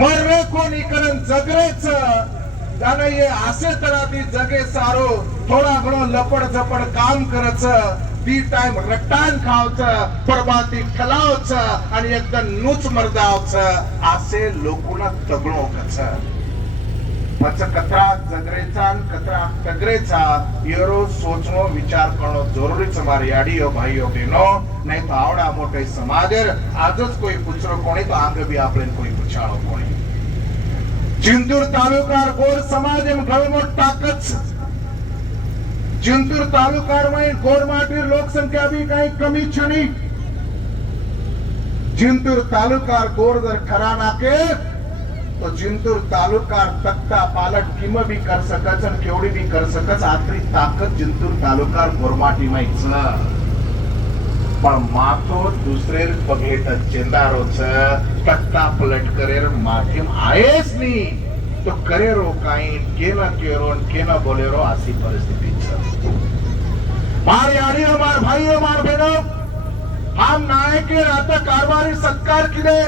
मर्रे कोणी करण जगरेच त्यानं हे असे तरा ती जगे सारो थोडा घणो लपड झपड काम करच ती टाइम रट्टान खावच परबाती ठलावच आणि एकदम नूच मर्दावच असे लोकोना तगणो कच पच कतरा जगरेचा आणि कतरा तगरेचा एरो सोचनो विचार करणो जरुरीच मारे याडियो भाईयो बहनो नहीं तो आवडा मोठे समाजर आजच कोई पुछरो कोणी तो आंग भी आपले कोई पुछाळो कोणी जिंतूर तालुकार गोर समाज एम गळमोट ताकच जिंतूर तालुकार में गोरमाटीर लोकसंख्या भी काही कमी छनी जिंतूर तालुकार गोर जर खरा नाके तो जिंतूर तालुकार तख्ता पालट किम भी कर सकच आणि केवढी भी कर सकच आतरी ताकद जिंतूर तालुकार गोरमाटी में पण माथो दुसरे पगेट चेंदारोच तख्ता पलट करेर माध्यम आएस नहीं तो करेरो काई केना केरो केना बोलेरो आसी परिस्थिति छ मार यारी मार भाइयों मार बहनों हम नायके राता कारभारी सत्कार किदे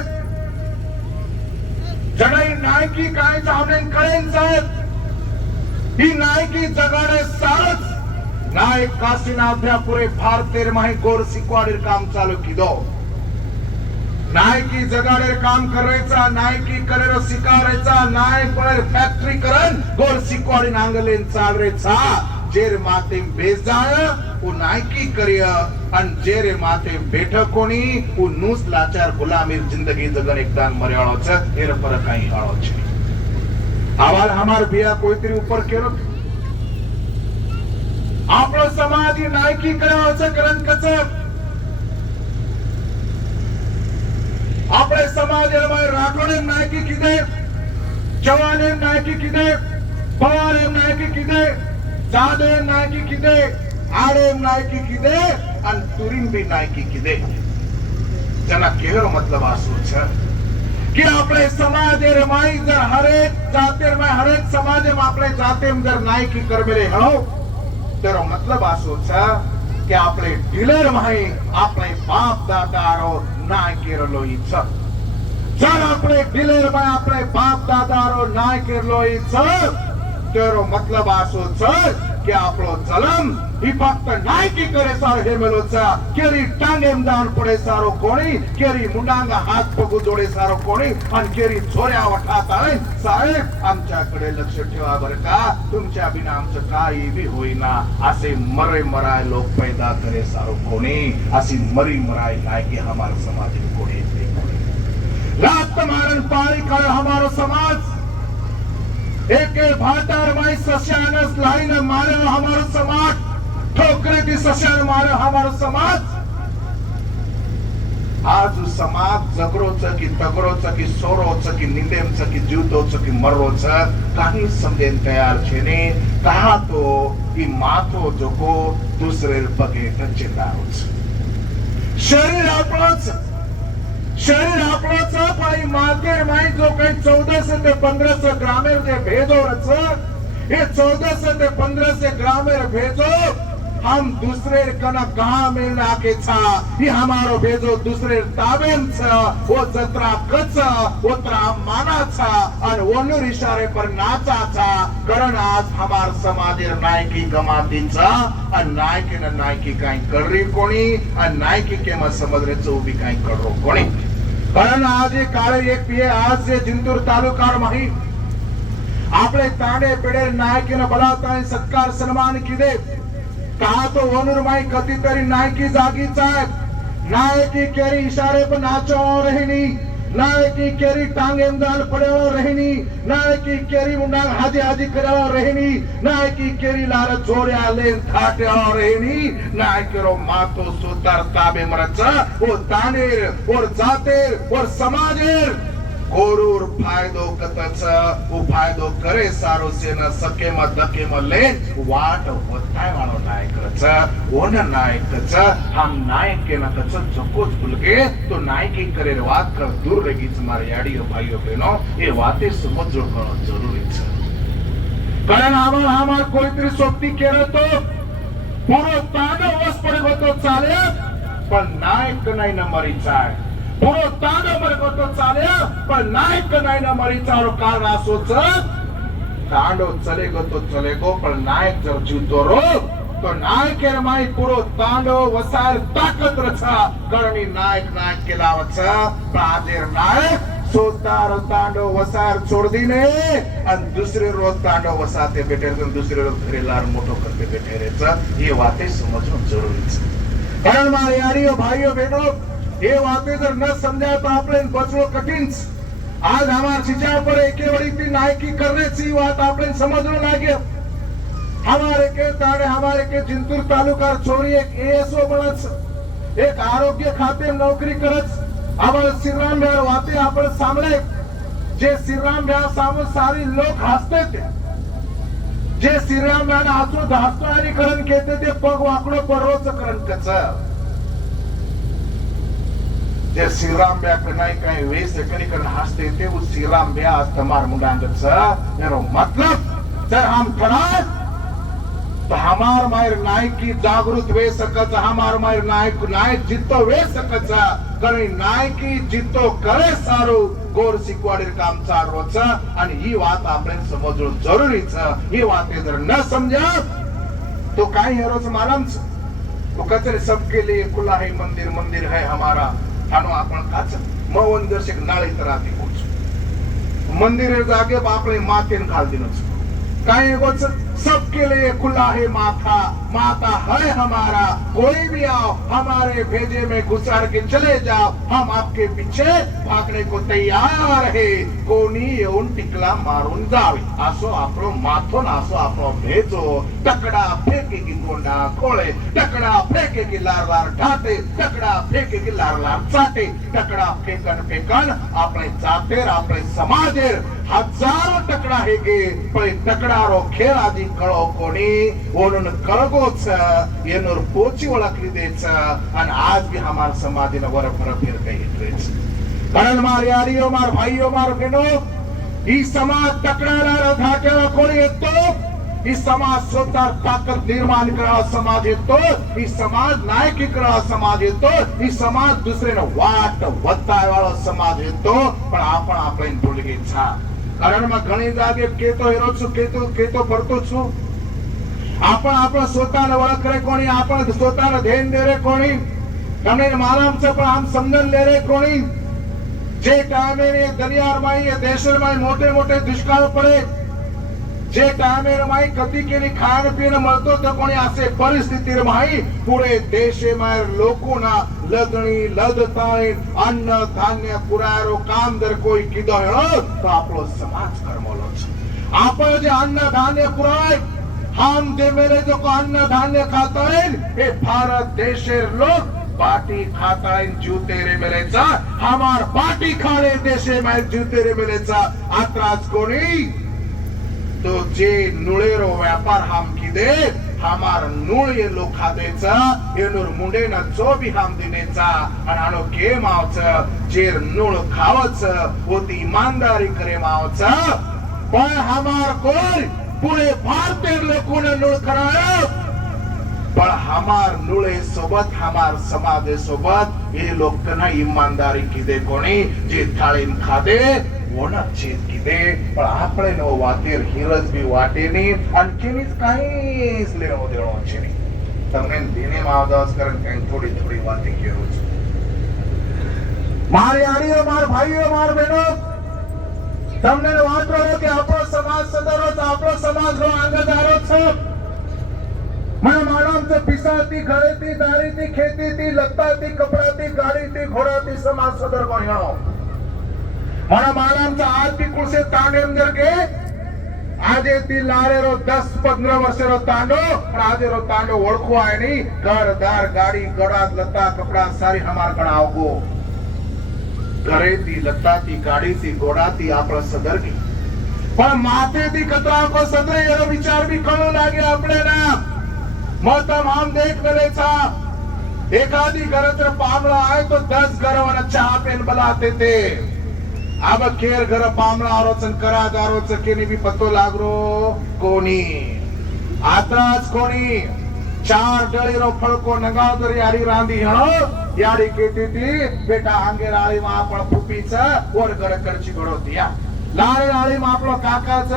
जणाई नायकी काय सामने करेन साहेब ही नायकी जगाडे सारच नायक काशीनाथ्या पुरे भारतेर माही गोर सिकवाडीर काम चालू किदो नायकी जगाडेर काम करायचा नायकी करेरो सिकारायचा नायक पर फॅक्टरी करन गोर सिकवाडी नांगलेन चालरेचा जेर माते बेजाय उ नायकी करिय अन जेरे माते बैठक कोणी उ नूस लाचार गुलामीर जिंदगी जगन एकदान मर्याळो छ एर पर काही हाळो छ आवाल हमार बिया कोईतरी ऊपर केरो आपलो समाज ही नायकी करावचं करण कच आपले समाज राठोडे नायकी किदे जवाने नायकी किदे पवारे नायकी किदे जादे नायकी किदे आडे नायकी किदे आणि तुरीम भी नायकी किदे जना केरो मतलब आसो छ कि आपले समाज माई जर हरेक जातेर में हरेक समाज में आपले जाते में जर नायकी करबेले हळो तेरो मतलब आसो छ कि आपले डीलर माही आपले बाप दादारो नाय केरलो छ जर आपले डीलर में आपले बाप दादारो नाय केरलो छ तेरो मतलब आसो छ कि आपलो जलम ही फक्त नायकी करे सारो हेमेलो छ केरी टांगेम दान पडे सारो कोणी केरी मुंडांगा हात पगू जोडे सारो कोणी आणि केरी छोऱ्या वठात आहे साहेब आमच्याकडे लक्ष ठेवा बर का तुमच्या बिना आमचं काही बी होईना असे मरे मराय लोक पैदा करे सारो कोणी अशी मरी मराय नायकी हमारा समाज कोणी लात मारन पारी कर हमारो समाज एके भाटार माई सस्यानस लाइन मारे हमारो समाज ठोकरे की सस्यान मारे हमारो समाज आज समाज जगरोच की तगरोच की सोरोच की निंदेमच की जीवतोच की मरोच काही समजेन तयार छेने कहा तो ई माथो जोको दुसरे पगे चिंतारोच शरीर आपलोच पण मार्केट माई जो काही 1400 ते 1500 ग्रामेर जे भेजो रच ये 1400 ते 1500 ग्रामेर भेजो हम दूसरे कना कहा मिलना के छा ये हमारो भेजो दूसरे ताबेम छ वो जत्रा कच उतरा माना छ और वनुर इशारे पर नाचा छ करण आज हमार समाजेर नायकी गमाती छ और नायकी न नायकी काही कररी कोणी और नायकी के म समजरे चो भी काही कररो कोणी कारण आज ये काळे एक पिये आज से जिंतूर तालुकार माही आपले तांडे पेडे नायकीने बलावता सत्कार सन्मान किदे कहा तो वनुर माई कति तरी नायकी जागी चाय नायकी केरी इशारे पर नाचो रहनी नायकी केरी टांगे दाल पड़े रहनी नायकी केरी मुंडा हाजी हाजी करे रहनी नायकी केरी लार जोड़े ले खाटे रहनी नायकेरो मातो सुतर ताबे मरचा वो तानेर और जातेर और समाजेर गोरूर फायदो कतच वो फायदो करे सारो से न सके म दके म ले वाट होताय वालो नायकच ओन नायकच हम नायक के न कच जकोच बुलके तो नायकी करे बात कर दूर रही तुम्हारे याडियो भाइयो बहनो ये बातें समझो करो जरूरी छ कारण हमार कोई तरी सोबती केरो तो पूरो तानो वस पडे तो चाले पण नायक नाही न मरी चाय पूरो तानो मरे तो चाले पण नायक नाही ना मरीचारो कारण असोच तांडो चलेगो तो चलेगो पण नायक जर जीवतो रो तो नायकेर माई पुरो तांडो वसार ताकत रचा करणी नायक नायक केला वचा प्रादेर नायक सोतार तांडो वसार छोड़ दीने और दूसरे रोज तांडो वसाते बैठे तो दूसरे रोज घरे लार मोटो करते बैठे रहता ये बातें समझना जरूरी है कारण मारे यारियों भाइयों बहनों ये बातें जर न समझा तो आपने बचलो कठिन आज हमारे सिंचा पर एक बड़ी थी नायकी करने सी बात आपने समझने लगे हमारे के ताड़े हमारे के जिंतूर तालुका छोरी एक एएसओ बनत एक आरोग्य खाते नौकरी करत आम्हाला श्रीराम भ्या वाते आपण सामने जे श्रीराम भ्या सामने सारी लोक हसते ते जे श्रीराम भ्या हसू हसतो आणि करण घेते ते पग वाकडो पररोच करण कच जे श्रीराम भ्या नाही काही वेस करी करण हसते ते वो श्रीराम भ्या तमार मुंडांगच यारो मतलब जर हम खरा तो हमार मायर नायक की जागृत वे सकत हमार मायर नायक नायक जितो वे सकत कणी नायकी जितो करे सारो गोर शिकवाडीर काम चालवच आणि ही बात आपण समजणं जरुरीच ही बात जर न समजा तो काय हेरोच मालमच तो कचरे सबके लिए खुला है मंदिर मंदिर है हमारा हानो आपण काच मवंदर से नाळी तराती पोच मंदिर जागे आपले मातेन घाल दिनच काय गोच सबके लिए खुला है माथा माता है हमारा कोई भी आओ हमारे भेजे में घुसार के चले जाओ हम आपके पीछे भागने को तैयार है कोणी येऊन टिकला मारून जावे असो आपलो माथो नासो आपलो भेजो टकड़ा फेंके की कोंडा खोळे टकड़ा फेंके की लार लार ढाटे टकड़ा फेंके की लार लार चाटे टकड़ा फेकन फेकन आपले जातेर आपले समाजेर हजारो टकड़ा है गे पण टकड़ारो खेळ आधी कळो कोणी ओनून कळगोच येनोर पोची ओळखली देच आणि आज भी हमार समाज वर फर फिर गई कारण मार यारियो मार भाइयो मार बहनो ई समाज टकराला धाकेला कोणी येतो ई समाज स्वतः ताकद निर्माण करा समाज येतो ई समाज नायकी करा समाज येतो ई समाज दुसरेने वाट वताय वाळो समाज येतो पण आपण आपले भूलगे छा कारण मग घणी जागे केतो हेरो छु केतो भरतो छु आपण आपला स्वतःला ओळख रे कोणी आपण स्वतःला ध्यान दे रे कोणी कने मारामचं पण हम समजन ले रे कोणी जे टाइमे ये दरियार माई ये देशर माई मोठे मोठे दुष्काळ पडे जे टाइमे माई कधी केली खाण पिण મળતો તો કોणी असे परिस्थिती माई पुरे देशे माय लोकोना लदणी लदताई अन्न धान्य पुरारो काम जर कोई कीधो हेळो तो आपलो समाज करमोलो छे आपण जे अन्न धान्य पुराय हम जे मेरे जो अन्न धान्य खाता है ये भारत देशेर लोग बाटी खाता है जूते रे मेरेचा हमार बाटी खाणे देशे माय जूते रे मेरेचा आत्राज कोणी तो जे नुळेरो व्यापार हम किदे हमार नुळ ये लोक खादेचा येनूर मुंडे ना जो भी हम दिनेचा आणि आनो के मावच जे नुळ खावच होती ईमानदारी करे मावच पण हमार कोण पुरे भारतीय लोकोने नुळ करायो पण हमार नुळे सोबत हमार समाज सोबत ये लोक कना ईमानदारी किदे कोणी जे थाळीन खादे वणा चेत किदे पण આપણે નો વાતેર હિરજ બી વાટેની आणखीनीच काहीच લેણો દેણો છે નહીં તમને દિને માવદાસ કરન કઈ થોડી થોડી વાતે કેરો છું મારી આડીઓ માર ભાઈઓ માર બહેનો તમને વાત કરો કે આપણો સમાજ સદરો છે આપણો સમાજનો અંગદારો છે મને માનમ તો પિસાતી ઘરેથી દારીથી ખેતીથી લત્તાથી કપડાથી ગાડીથી ઘોડાથી સમાજ સદર કોણ્યો મને માનમ તો आज भी कुछ तांडे अंदर के आजे ती लारेरो 10-15 वर्षेरो तांडो पण आजेरो तांडो ओळखो आहे नहीं घरदार गाड़ी गड़ा लत्ता कपड़ा सारी हमार कण आवगो घरे थी लत्ता थी गाड़ी थी घोड़ा थी आपला सदर की पण माथे थी कतरा को सदरे एरो विचार भी कळो लागे आपल्याला मोठा हम देख मेरे था एखादी घरात पामळा आहे तो 10 घरवाला चहा पेन बुलाते थे अब केर घर पामळा आरोचन करा दारोच केनी भी पतो लागरो कोणी आत्राच कोणी चार डळीरो फळको नगाळदर याडी रांधी हणो याडी कहती थी बेटा आंगे राळी में आपण फूपीच और गड़ करची घडो दिया लारे राळी में आपलो काकाच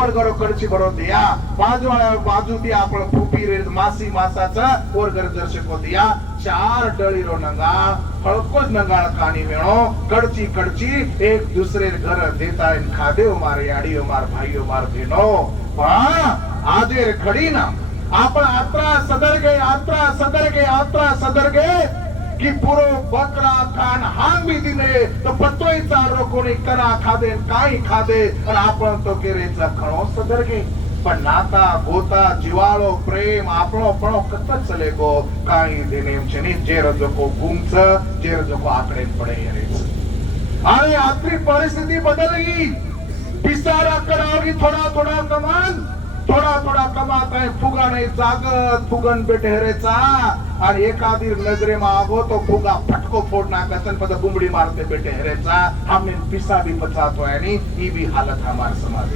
और गड़ो करची घडो दिया बाजू थी आपण फूपी रे मासी मासाच और गड़ दर्शको दिया चार डळीरो नगाळ फळको नगाळ कानी वेणो कड़ची कड़ची एक दूसरे घर देता इन खादे मार याडी मार भाईओ मार बहनो पण आजे घड़ी ना आपण आत्रा सदरगे कि पुरो बकरा खान हांग भी दिने तो पत्तोय चारो कोणी करा खादे काही खादे आणि आपण तो केरेचा खणो सदरगे पण नाता गोता जिवाळो प्रेम आपणो पणो कत चले गो काही दिने छनी जेर जको गुमच जेर जको आकडे पडे हेरेच आणि आत्री परिस्थिती बदलली पिसारा करावगी थोडा कमान थोडा कमाता है फुगा नहीं जागत फुगन बेटेहरेचा आणि एखादी नजरे मागो तो फुगा फटको फोड़ना कसन पद बुमड़ी मारते बेटेहरेचा हमने पिसा भी बचातो है नी ये भी हालत हमार समाज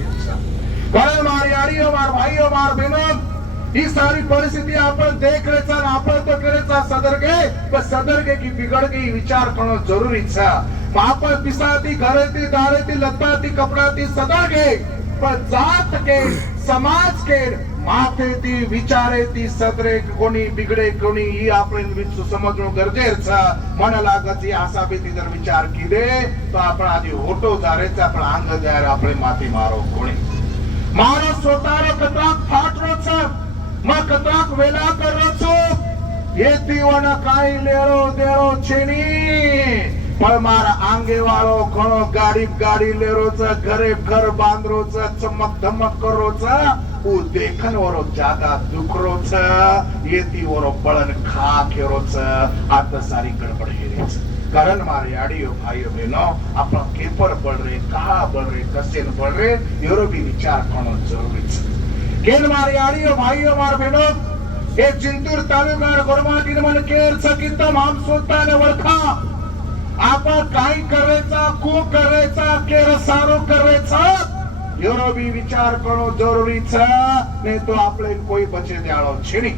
करे मार यारी मार भाइयों मार बहनों ये सारी परिस्थिति आपण देख रेचा आपण तो करेचा सदरगे पर सदरगे की बिगड़ गई विचार करो जरूरी छा आपण पिसाती घरेती दारेती लत्ताती कपड़ाती सदरगे पर जात के समाज के माथे ती विचारे ती सदरे कोणी बिगडे कोणी ही आपण विच समजणं गरजेचं मन लागती असा बी ती जर विचार किदे तो आपण आधी होटो जारेचा आपण अंग जारे आपण माथी मारो कोणी मारो स्वतारो कत्राक फाटरो छ म कत्राक वेला करो छो येती वन काई लेरो देरो छेनी पण मारा आंगे वाळो घणो गाडी लेरोच घरे घर बांधरोच चमक धमक करोच उ देखन वरो जादा दुखरोच येती वरो बळन खा केरोच आता सारी गडबड हेरेच कारण मारे आडियो भाइयो बहनो आपण केपर बळ रे कहा बळ रे कसेन बळ रे योरो भी विचार करणो जरूरी छ केन मारे आडियो भाइयो मार बहनो ए चिंतूर तालुका गोरमाटी मन केर सकितम हम सोताने वळखा आपण काय करायचा को करायचा केर सारो करायचा योरो भी विचार करो जरूरी छ नहीं तो आपले कोई बचे द्याळो छेनी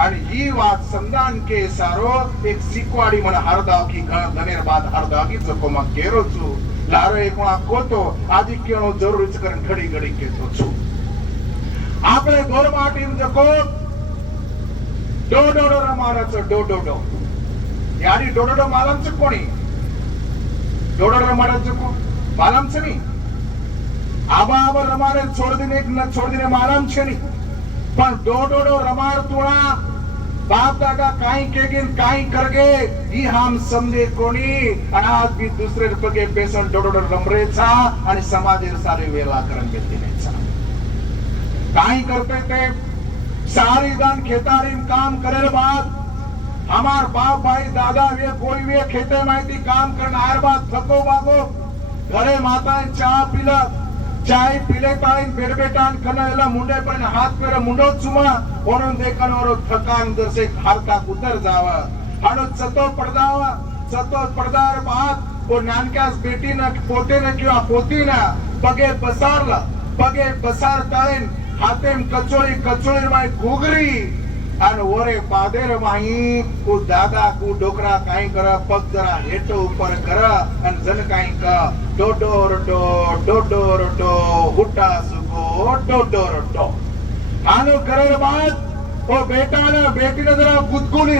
आणि ही बात संदान के सारो एक सिकवाडी मन हरदाव की धनेर बाद हरदाव की जको म केरो छु लारो एक मा कोतो आदि केनो जरूरी छ करन घडी घडी केतो छु आपले गोरमाटी जको डोडो रमाराच डोडो याडी डोडो मालम छ कोणी डोडो रमाराच को मालम छ नी आबा रमारे छोड़ दिने मालम छे नी पण डोडो रमार तुळा बाप दादा काही केगिन काही करगे ही हम समजे कोणी आणि आज भी दुसरे पगे बेसन डोडो रमरेचा आणि समाजेर सारे वेला करन बेतीनेचा काही करते ते सारी दान खेतारी काम करे बाद हमार बाप भाई दादा वे कोई वे खेते माहिती काम करना हर बात थको बागो घरे माता चाय पीला चाय पीले ताईन बेरबेटान कनायला मुंडे पण हात पेर मुंडो चुमा म्हणून देखनवर थकान जसे हारता उतर जावा आणि चतो पडदार बात वो नानक्यास बेटी न पोटे न किंवा पोती न पगे बसार ताईन हातेम कचोळी माय घुगरी आणि ओरे पादेर माही को दादा को डोकरा काई कर पग जरा हेटो ऊपर कर आणि जन काई का डोडो हुटा सुको डोडो आनो करर बाद ओ बेटा न बेटी न जरा गुदगुली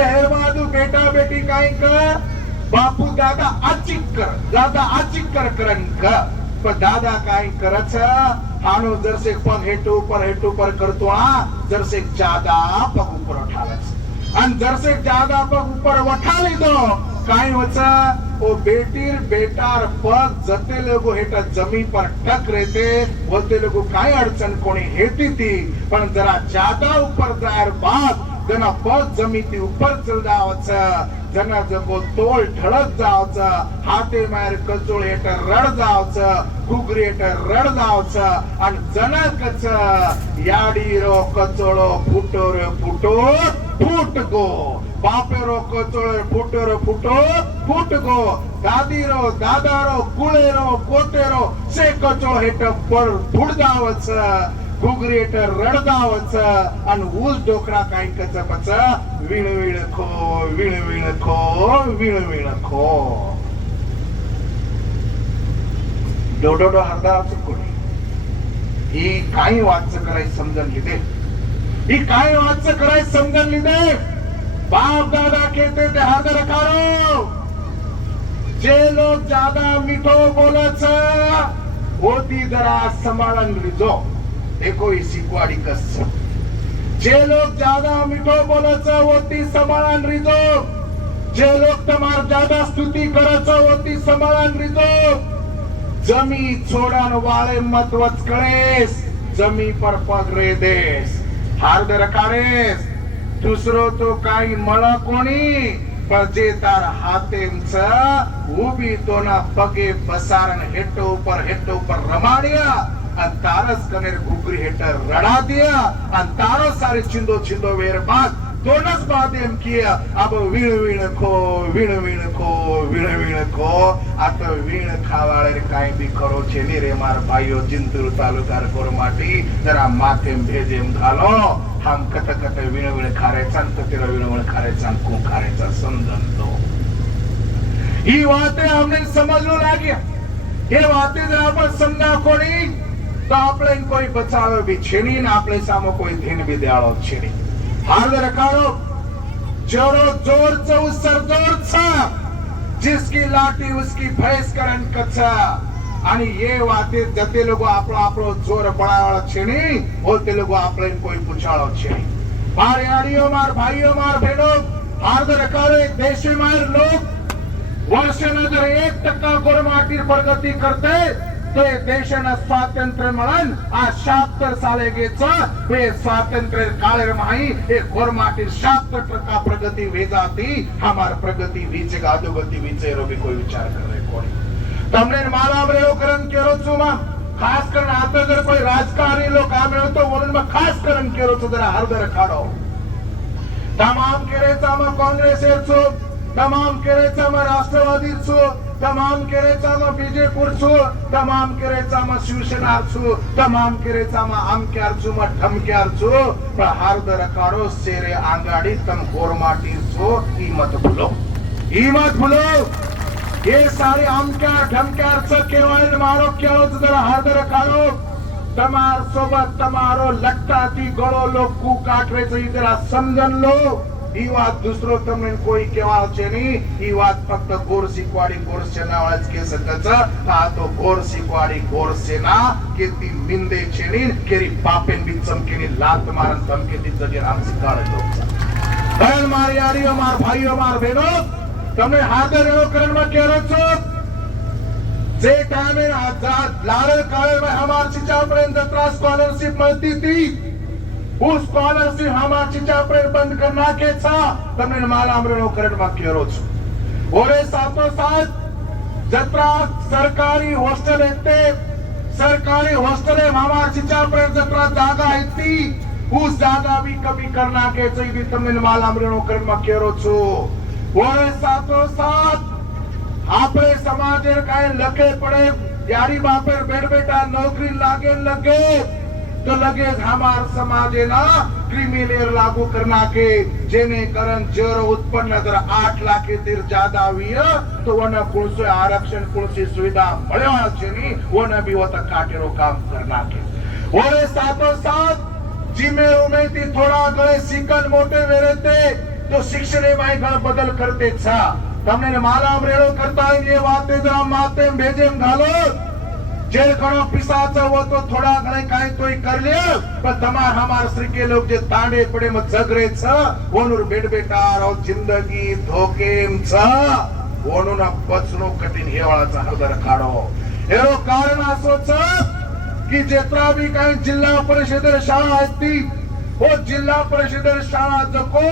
हेर बादू बेटा बेटी काई कर बापू दादा आचिक कर करन का पण दादा काई करच हानो जरसे पग हेटो ऊपर करतो जरसे ज्यादा पग ऊपर उठालच आणि जरसे ज्यादा पग ऊपर उठाली दो काय होचा ओ बेटार पग जते लोगो हेटा जमी पर टक रहते बोलते लोगो काय अडचण कोणी हेती थी पण जरा ज्यादा ऊपर जायर बाद जना पग जमी थी ऊपर चल जावच जना जगो तोल ढळक जावच हाते मार कचोळ हेट रड जावच घुगरी हेट रड जावच आणि जना कच याडी रो कचोळो फुट गो बापेरो कचोळ फुट गो दादीरो दादारो कुळेरो पोतेरो से कचोळ हेट पर फुड जावच घुगरी हेटर रडगावच आणि ऊस डोकरा काय कचपच विण विण खो विण विण खो विण विण खो डोडोडो हरदावच कोणी ही काही वाच कराय समजून लिदे ही काय वाच कराय समजून लिदे बाप दादा कहते थे हरदर खारो जे लोग ज्यादा मीठो बोलच होती जरा संभाळन लिजो देखो इसी क्वाडी कस जे लोग ज्यादा मीठो बोलच होती संभाळन रिजो जे लोग तमार ज्यादा स्तुति करच होती संभाळन रिजो जमी छोड़न वाले मत वचकळेस जमी पर पगरे देस हार्दर कारेस दुसरो तो काही मळ कोणी पण जे तार हातेमच उभी तो ना पगे बसारन हेटो पर रमाडिया आणि तारस कनेर घुगरी हेटर रडा दिया आणि तारो सारे चिंदो चिंदो वेर बाद दोनच बादेम किया अब वीण वीण खो वीण वीण खो वीण वीण खो आता वीण खावाळे काय बी करो छे ની रे मार भाईओ जिंतूर तालुकार कोरमाटी जरा माथेम भेजेम घालो हम कत कत वीण वीण खारेचा कतेर वीण वीण खारेचा को खारेचा समजन दो ही वाते हमने समजलो लाग्या हे वाते जर आपण समजा कोणी तो આપણે કોઈ બચાવે બી છેની ને આપણે સામે કોઈ ધીન બી દેળો છેની हार्दर रखाड़ो जोरो जोर से उस सरजोर सा जिसकी लाठी उसकी भैंस करन कच्चा आणि ये वाते जते लोग आपलो आपलो जोर बढ़ावळ छेनी ओ ते लोग आपले कोई पूछाळो छेनी मार याडियो मार भाइयों मार बहनों हार्दर रखाड़ो एक देशी मार लोग वर्षानं जर 1% गोरमाटीर प्रगती करते तो देशानं स्वातंत्र्य म्हणून आज 76 साले गेचं हे स्वातंत्र्य काळेर माही हे गोरमाटीर 76% प्रगती वेजाती हमार प्रगति वीचे अधोगति वीचे रो भी कोई विचार कर रहे कोणी तमने माला प्रयोगकरण केरो छु मा खास कर आता जर कोई राजकारी लोग काम तो म्हणून मग खास करण केरो छु जरा हरदर खाडो तमाम केरेचा मग काँग्रेसचो तमाम केरेचा मग राष्ट्रवादी छो तमाम केरेचा मग बीजेपी छो तमाम केरेचा मग शिवसेना छो तमाम केरेचा मग आमक्यार छो मग ठमक्यार छो पण हरदर खाडो सेरे आंगाडी तम गोरमाटी छो ई मत भूलो ये सारे आमक्यार ठमक्यार च केवाळ मारो केळो जरा हरदर खाडो तमार सोबत तमारो लट्टाती गळो लोक कू काटरेच जरा समजन लो ही बात दूसरो तमने कोई केवाळ छेनी ही बात फक्त गोर सिकवाडी गोर सेनावाळाच के सकच हा तो गोर सिकवाडी गोर सेना के ती मिंदे छेनी केरी बापेन बी चमकेनी लात मारन धमके ती जगे राम सिकाळ लोक बहन मार यारियो मार भाइयो मार बहनो तमने हादर करण में केरो छो जे टाइम आजाद लाल काळे में हमार चिचा पर्यंत जत्रा स्कॉलरशिप मिलती थी उस स्कॉलरशिप हमार चिचा पर बंद करना के था तमने माला अमरणो करण में केरो छो ओरे साथो साथ जत्रा सरकारी हॉस्टल हेते सरकारी हॉस्टल है हमार चिचा पर जत्रा जागा हेती उस जागा भी कभी करना के चाहिए तमने माला अमरणो करण में केरो छो ओरे साथो साथ आपले समाजेर काय लखे पड़े यारी बापर बेड बेटा नौकरी लागे लगे तो लगे हमार समाजे ना क्रिमिनल लागू करना के जेने करण जर उत्पन्न जर 8 लाख तिर ज्यादा हुई तो वना पुलिस आरक्षण पुलिस सुविधा મળ્યો છે ની वना भी होता काटेरो काम करना के ओरे साथो साथ जिमे उमेती थोड़ा गळे सिकन मोटे वेरेते तो शिक्षण में घण बदल करते छा तमने माला अमरेड़ो करता ये बातें जरा माते भेजे घालो जेल खड़ो पिसाच वो तो थोड़ा घणे काई तोय कर ले पर तमार हमार श्री के लोग जे तांडे पड़े में जगरे छ वनुर बेड बेटार और जिंदगी धोकेम छ वनु ना बचनो कठिन हेवाळाचा हरदर खाडो एरो कारण असो छ की जेत्रा भी काई जिल्हा परिषदेर शाळा असती वो जिल्हा परिषदेर शाळा जको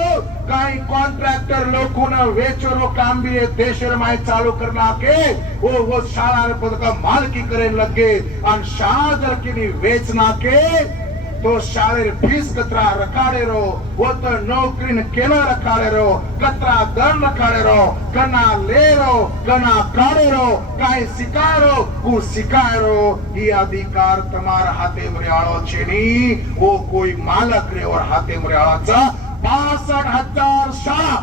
काई कॉन्ट्रैक्टर लोगों वेचोरो काम भी देशर में चालू करना के वो शाळा पद का मालकी करे लगे और शाळा जर की वेचना के तो शाळेर फीस कतरा रखाडेरो वो तो नौकरी न केना रखाडेरो कतरा दर रखाडेरो कना लेरो कना काढेरो काय सिकायरो कु सिकायरो ही अधिकार तुम्हारा हाथे मर्याळो छेनी वो कोई मालक रे और हाथे मर्याळाचा 62,000 शाळा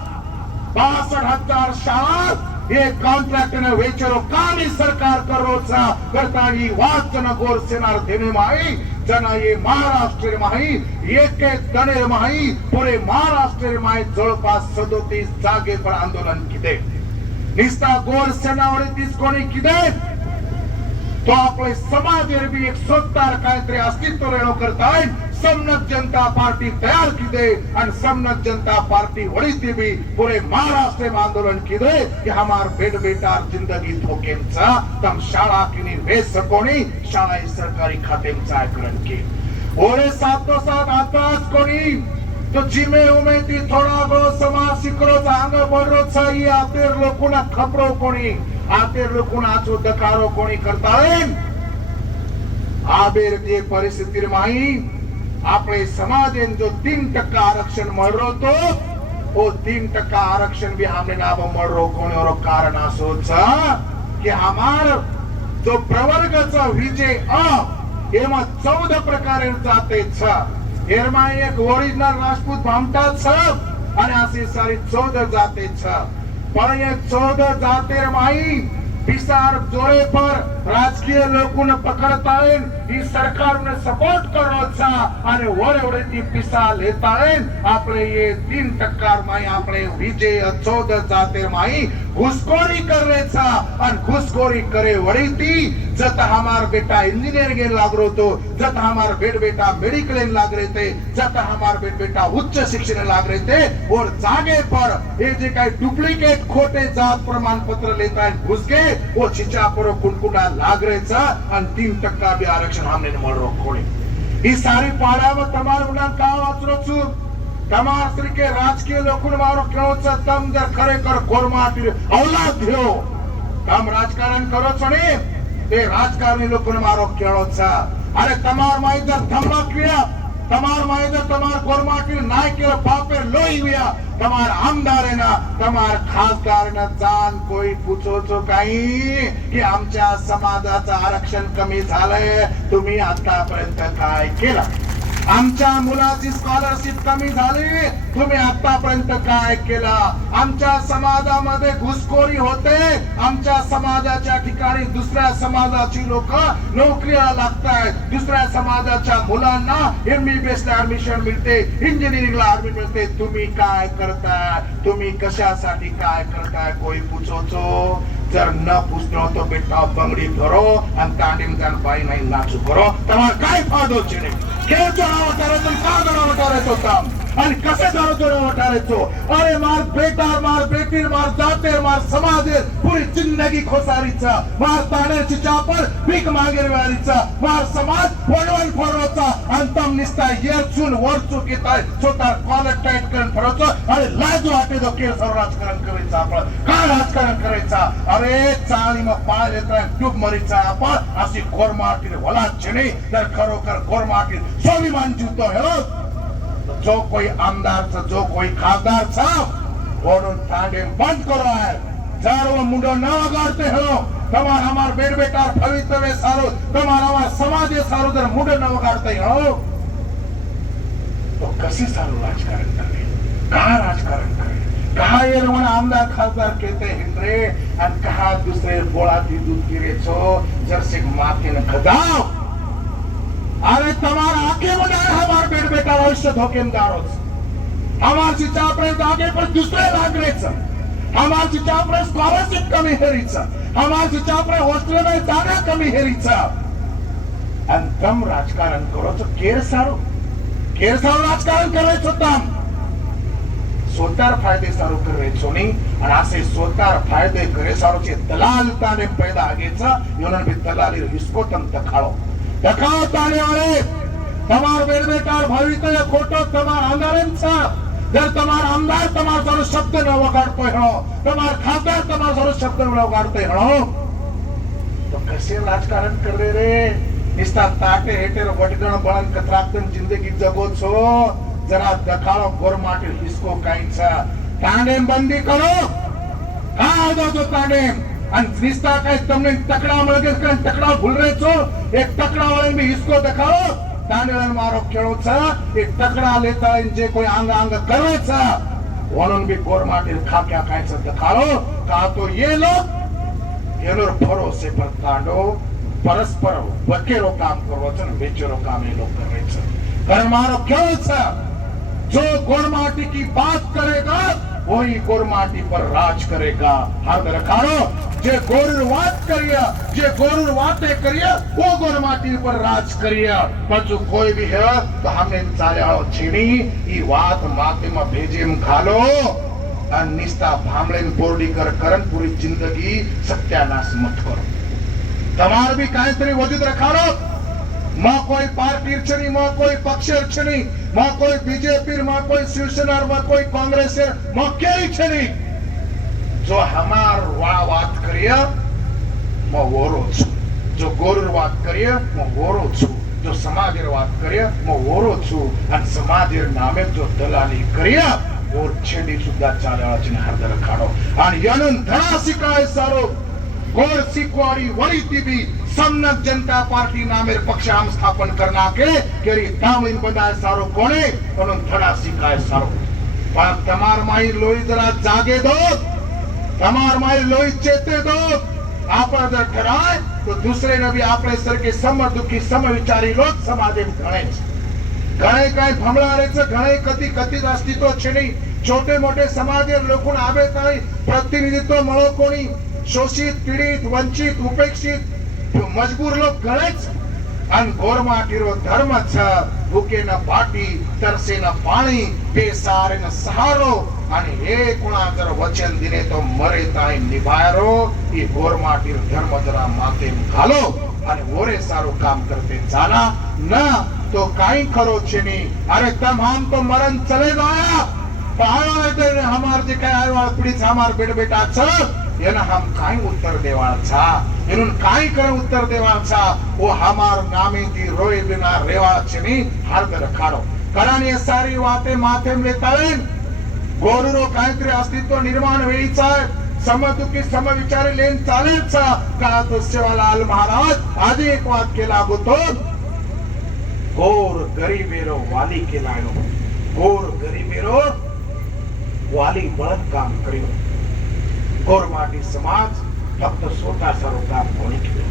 62,000 शाळा ये कॉन्ट्रैक्ट ने वेचरो कामी सरकार करो चा करता ही वाचन गोर सेनार देने माई जना ये महाराष्ट्र माही एक दणे माही पुरे महाराष्ट्र माही जवळपास 37 जागे पर आंदोलन किदे निस्ता गोर सेनावरी तीसकोणी किदे तो आपले समाज भी एक स्वतःर काहीतरी अस्तित्व रेणो करताय समनक जनता पार्टी तयार किदे और समनक जनता पार्टी वड़ी थी भी पूरे महाराष्ट्र में आंदोलन किदे कि हमार बेट बेटार जिंदगी धोकेमचा तम शाळा किनी वेच सकोणी शाळा सरकारी खातेमचा करण की ओरे सातो सात आताच कोणी तो जिमे उमे ती थोड़ा गो समाज सिकरो आंग बढ़ो चाहिए आतेर लोकोना खपरो कोणी आतेर लोकोना आचो दकारो कोणी करताय आबेर जे परिस्थिती माही आपले समाजेन जो 3% आरक्षण मळरो तो वो 3% आरक्षण भी हमने नाम मळरो कोणी और कारण असो छ कि हमार जो प्रवर्गचा विजय एमा 14 प्रकारे जाते छ एरमा एक ओरिजिनल राजपूत भामटा छ आणि असे सारी 14 जाते छ पण ये 14 जाते माई पिसार जोरे पर राजकीय लोकों पकड़ता है ही सरकार ने सपोर्ट करो छा आणि वर एवढे ती पिसा लेता है आपले ये 3% माई आपले विजय 14 जाते माई घुसखोरी कर रहे छा आणि घुसखोरी करे वड़ी ती जत हमार बेटा इंजीनियर गेन लाग रो तो जत हमार बेटा मेडिकल लाग रहे थे जत हमार बेटा उच्च शिक्षण लाग रहे थे और जागे पर ये जे काही डुप्लीकेट खोटे जात प्रमाण पत्र लेता है घुस के वो चिचा पर कुणकुणा लाग रहे छा आणि 3% भी आरक्षण हमने मळ रो कोणी ही सारी पाडाમાં તમારું નામ કા વાચરો છું તમાર તરીકે રાજકીય લોકોને મારો કેવો છે તમ જર ખરેખર ગોરમાટી औलाद થયો તમ રાજકારણ કરો છો ને તે રાજકારણી લોકોને મારો કેળો છે અરે તમાર માઈ જર ધમક વ્યા તમાર માઈ જર તમાર ગોરમાટી નાય કે બાપે લોઈ વ્યા તમાર आमदारेना તમાર खासदारना जान कोई पूछो છો काही की आमच्या समाजाचं आरक्षण कमी झालंय तुम्ही आतापर्यंत काय केलं आमच्या मुलाची स्कॉलरशिप कमी झाली तुम्ही आतापर्यंत काय केलं आमच्या समाजामध्ये घुसखोरी होते आमच्या समाजाच्या ठिकाणी दुसऱ्या समाजाची लोक नोकरीला लागतात दुसऱ्या समाजाच्या मुलांना एमबीबीएस ला ऍडमिशन मिळते इंजिनिअरिंगला ऍडमिशन मिळते तुम्ही काय करताय तुम्ही कशासाठी काय करताय कोई पूछो जर न पूछनो तो बेटा બંગડી કરો અને તાંડીમ જાન ભાઈ નહીં નાચું કરો તમાર કાઈ ફાયદો છે નહીં કે જણા વટારે તો કા જણા વટારે તો કામ અને કસે જણા વટારે તો અરે માર બેટા માર બેટી માર જાતે માર સમાજે પૂરી જિંદગી ખોસારીचा માર તાણેची चापर भीक मागेरवारीचा मार समाज वळवण फरवचा अंतम निस्ता येरचून वरचू घेताय स्वतः कॉलर टाईट करून फरवचा आणि लाज वाटे तो केर सर्व राजकारण करायचं आपण काय राजकारण करायचं अरे चाळी मग पाळ येतोय ट्यूब मरीचा आपण अशी गोरमाटी वला छेणी तर खरोखर गोरमाटी स्वाभिमान जीवतो हे जो कोई आमदार जो कोई खासदार था वोडून तांडे बंद करो है जर वो मुंडो न वगाड़ते हो તમાર અમાર બેડ બેટા ભવિષ્ય સારો તમાર અમાર સમાજે સારો જર મુંડો ન વગાડते हो तो कसे सारो राजकारण करे कहा राजकारण करे कहा ये लोग आमदार खासदार कहते हैं रे और कहा दूसरे बोला दी दूध गिरे छो जर से माथे न खदाओ अरे તમાર आगे बढ़ा हमार बेड बेटा भविष्य धोकेमदारो हमार चिचा अपने आगे पर दूसरे लाग रहे छ हमार चिचा अपने स्कॉलरशिप कमी हेरी छ हमार चिचा अपने हॉस्टेल में जागा कमी हेरी छ आणि तम राजकारण करो तो केर सारो राजकारण करे छो तम स्वतःर फायदे सारो करे छो नहीं आणि असे स्वतःर फायदे करे सारो छे दलाल ताने पैदा आगेचा योनन भी दलाली हिस्को तम तखाळो ताने वाले તમાર બેડ બેટા ભવિષ્ય ખોટો તમાર આંદોલન છે जर તમાર આમદાર તમાર સારો શબ્દ ન વગાડતો હો તમાર ખાસદાર તમાર સારો શબ્દ ન વગાડતો હો तो कसे राजकारण कर रे निस्ता ताटे हेटेर वटगण बळन कतराकतन जिंदगी जगो छो जरा दखाळो गोरमाटी हिसको काई छ तांडेम बंदी करो का दो तो तांडेम अन निस्ता काय तमने तकड़ा मळगे कन तकड़ा भूल रहे छो एक तकड़ा वाले भी हिसको दखाओ तांडेलन मारो खेळो छ एक तकड़ा लेता जे कोई आंग आंग करे छ वणन भी गोरमाटी खाक्या काई छ दखाओ का तो ये लोग એનો ભરોસે પર તાંડો પરસ્પર વકેરો કામ કરવો છે ને વેચેરો કામ એ લોકો કરે છે કર્માનો ખ્યાલ છે जो गोरमाटी की बात करेगा वही गोरमाटी पर राज करेगा हाथ रखाड़ो जे गोरुर बात करिए जे गोरुर बातें करिए वो गोरमाटी पर राज करिए पछू कोई भी है तो हमें चाल्याळो छीणी ई વાત માથેમાં ભેજેમ ઘાલો निस्ता भामलेन बोर्डी कर करन पूरी जिंदगी सत्यानाश मत करो तमार भी काहीतरी वजूद रखाड़ो मां कोई पार्टी छनी मां कोई पक्ष छनी मां कोई बीजेपी मां कोई शिवसेना मां कोई कांग्रेस मां केई छनी जो हमार बात करिए मैं वोरो छु जो गोरुर बात करिए मैं वोरो छु जो समाजेर बात करिए मैं वोरो छु अन समाजेर नामे जो दलाली करिए और छेडी सुद्धा चाल्याळाची हरद रखाडो आणि यानून धडा शिकाय सारो गोर शिकवाडी वरी ती सम्यक जनता पार्टी नामेर पक्ष आम स्थापन करना के केरी तामिन बंदाय सारो कोणे म्हणून धडा शिकाय सारो पण तमार माई लोई जरा जागे दो तमार माई लोई चेते दो आपण जर ठराय तो दुसरे ने भी आपले सरके सम दुखी सम विचारी लोक समाजे घणे घणे काय भमळा रे छ घणे कती कती अस्तित्व छेनी छोटे मोटे समाजे लोकों आवे ताई प्रतिनिधित्व मळो कोणी शोषित पीडित वंचित उपेक्षित मजबूर लोक घणेच अन गोरमाटीरो धर्म छ भूके न पाटी तरसे न पाणी बेसारे न सहारो आणि हे कोणा जर वचन दिले तो मरे ताई निभायरो ई गोरमाटीरो धर्म जरा माते घालो आणि ओरे सारो काम करते जाना ना तो काई खरो छेनी अरे तम हम तो मरण चले गया पहाड़ा हमार जे काय आयवा पीडित हमार बेट बेटा छ एना हम काई उत्तर देवाळ छा एनुन काई कर उत्तर देवाळ छा वो हमार नामे दी रोय बिना रेवा छेनी हरद रखाडो करानी सारी वाते माथे में लेताळेन गोरुरो काहीतरी अस्तित्व निर्माण वेळीचा समदुखी सम विचारे लेन चालेल छा का तो सेवालाल महाराज आधी एक वात केला गोतो गोर गरीबेरो वाली केलायो गोर गरीबेरो वाली बळद काम कर्यो गोरमाटी समाज फक्त स्वतः सारो काम कोणी केलं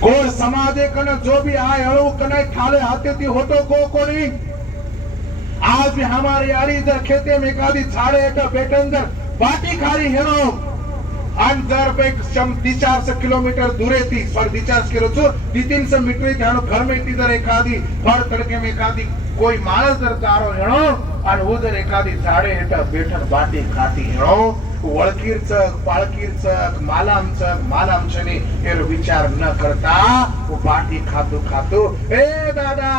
गोर समाजे कन जो भी आय हळू कने थाले हाथे ती होतो को कोणी आज भी हमारी यारी इधर खेते में कादी झाड़े हेठ बेटन जर बाटी खारी हेरो अन जर पे 400 किलोमीटर दूरे थी पर 400 किलो छो 300 मीटर थानो घर में इधर एकादी भर तड़के में एकादी कोई माणस जर जारो हेणो अन वो जर एकादी झाड़े हेठ बेठन बाटी खाती हेणो वळकीर चक पाळकीर चक मालाम छनी एरो विचार न करता वो बाटी खातो खातो ए दादा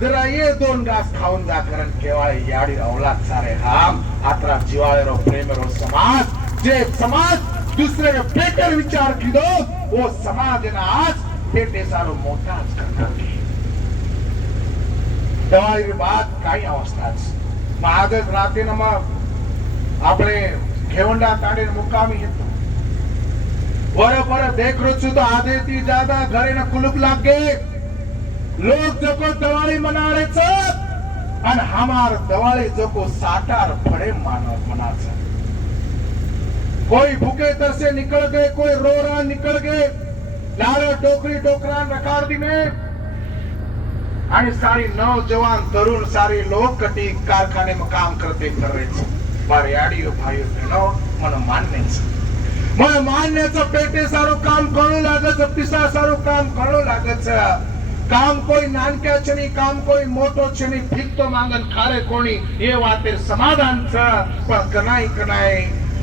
जरा ये 2 घास खाऊन जा करन केवाळे याडी औलाद सारे हम आत्रा जीवाळेरो प्रेमरो समाज जे समाज दूसरे बेटर विचार की दो वो समाज ना आज पेटे सारो मोटाज करता है दवाई बात काही अवस्थाच महाजन राते नमा આપણે ખેવંડા તાડે મુકામી હતો બરાબર દેખ રહ્યો છું તો આધેથી જ્યાદા ઘરે ના કુલુપ લાગે લોક જોકો દિવાળી મનાવે છે અને હમાર દિવાળી જોકો સાટાર ફળે મનાવે कोई भूखे तरसे निकल गए कोई रो रहा निकल गए लारो टोकरी टोकरा रखाड़ दी में आणि सारी नौजवान तरुण सारे लोग कटी कारखाने में काम करते कर रहे थे पर याडियो भाइयों बहनों मन मान्याचं पेटे सारो काम करू लागत पिसा सारो काम करू लागत काम कोई नानक्या छनी काम कोई मोटो छनी भीख तो मांगन खारे कोणी ये वाते समाधान छ पण कनाई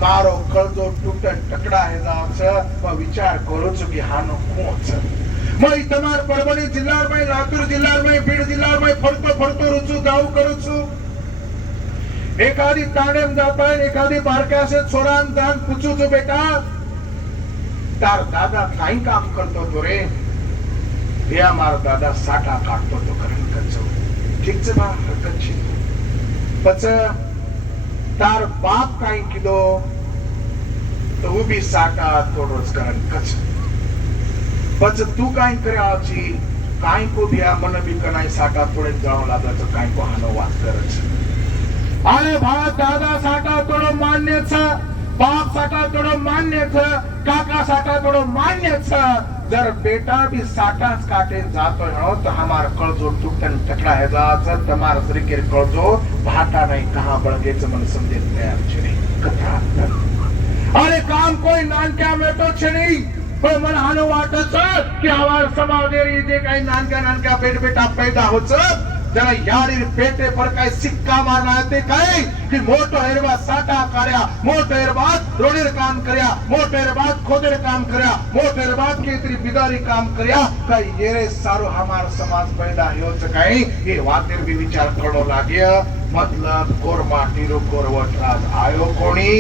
मारो कळजो टूटन टकड़ा है जावछ विचार करू छु की हानो कोण छ मैं तमार परभणी जिल्ला में लातूर जिल्ला में बीड जिल्ला में फरतो रुचू गाव करू छु एखादी तांडेम जाता है एखादी बारक्या से छोरान जान पूछू जो बेटा तार दादा काय काम करतो तो रे हे मार दादा साठा काढतो तो करण कचो ठीक છે બા હરકત છે પછી તાર બાપ કાઈ કીધો તો હું બી સાટા થોડો જ કરણ કચ પછી તું કાઈ કર્યા છે કાઈ કો બી આ મને બી કનાઈ સાટા થોડે જાણો લાગે તો કાઈ કો હાનો વાત કરે છે અરે ભા દાદા સાટા થોડો માન્ય છે बाप साटा थोडं मान्य छ काका साटा थोडं मान्य छ जर बेटा भी साटाच काटे जातो हो तो हमार कळजो तुटन टकला है जाच तमार श्रीकेर कळजो भाटा नहीं कहां बळगेच मन समजे तयार छे कथा अरे काम कोई नानक्या मेटो छे नहीं पण मन हानो वाटत छ की हमार समाजेरी जे काही नानक्या बेटा पैदा होच जरा यारी पेटे पर काय सिक्का मारना ते काय की मोठो हेरवा साटा कार्या मोठो हेरबाद रोडीर काम कर्या मोठो हेरबाद खोदेर काम कर्या मोठो हेरबाद केतरी बिदारी काम कर्या काय येरे सारो हमार समाज पैदा होयो छ काय ये वातेर भी विचार करो लाग्या मतलब गोरमाटीरो गोरवटराज आयो कोणी